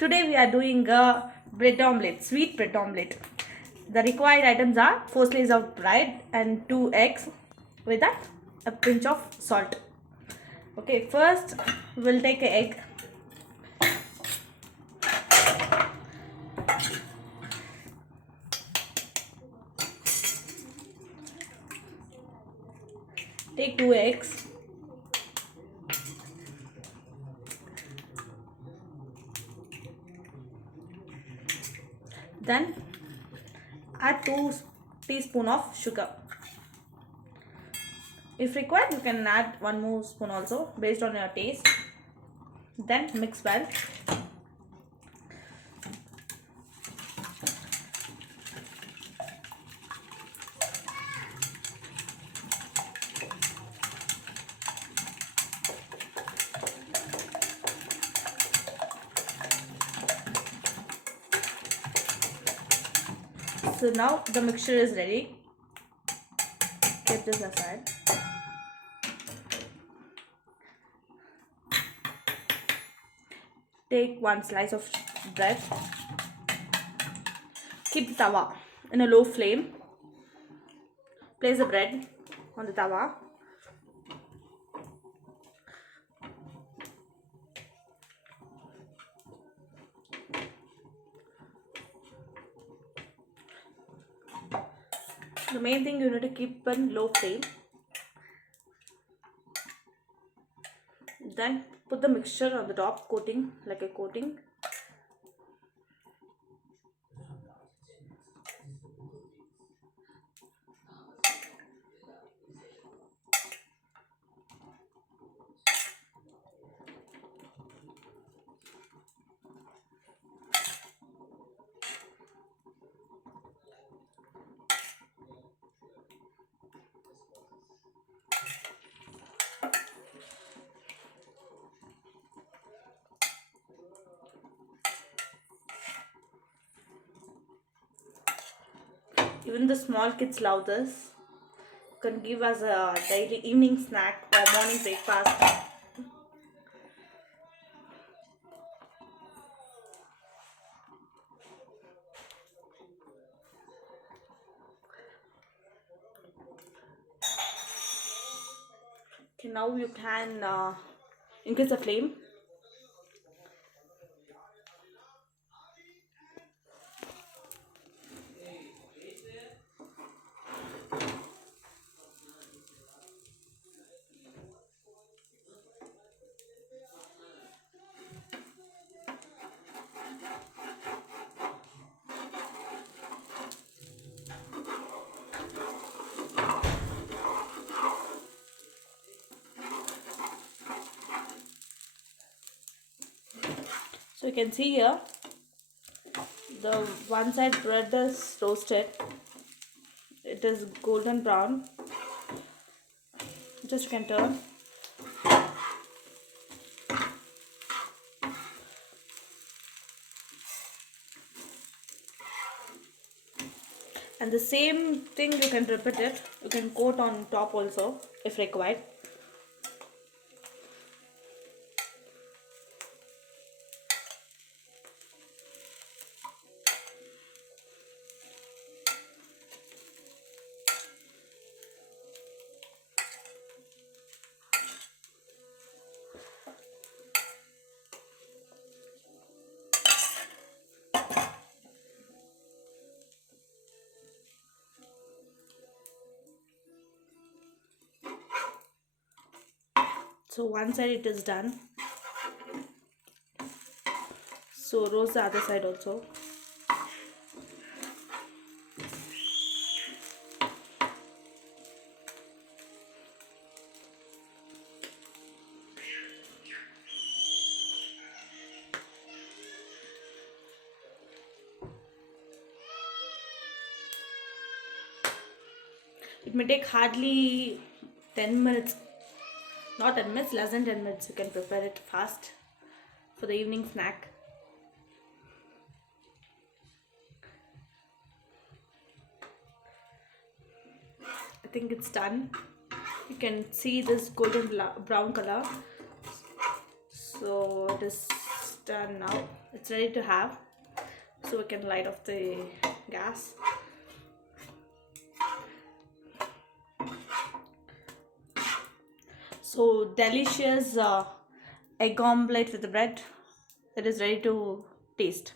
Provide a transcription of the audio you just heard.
Today we are doing a bread omelette, sweet bread omelette. The required items are 4 slices of bread and 2 eggs with that a pinch of salt. Okay, first we'll take an egg. Take 2 eggs. Then add 2 teaspoons of sugar. If required, you can add 1 more spoon also based on your taste. Then mix well. So now the mixture is ready. Keep this aside. Take 1 slice of bread. Keep the tawa in a low flame. Place the bread on the tawa. The main thing, you need to keep in low flame. Then put the mixture on the top, coating like a coating. Even the small kids love this. You can give as a daily evening snack or morning breakfast. Okay, now you can increase the flame. So you can see here, the one side bread is roasted. It is golden brown. Just you can turn. And the same thing you can repeat it. You can coat on top also if required. So one side it is done. So roast the other side also. It may take hardly 10 minutes. Not 10 minutes, less than 10 minutes. You can prepare it fast for the evening snack. I think it's done. You can see this golden brown color. So it is done now. It's ready to have. So we can light off the gas. So delicious egg omelette with the bread. It is ready to taste.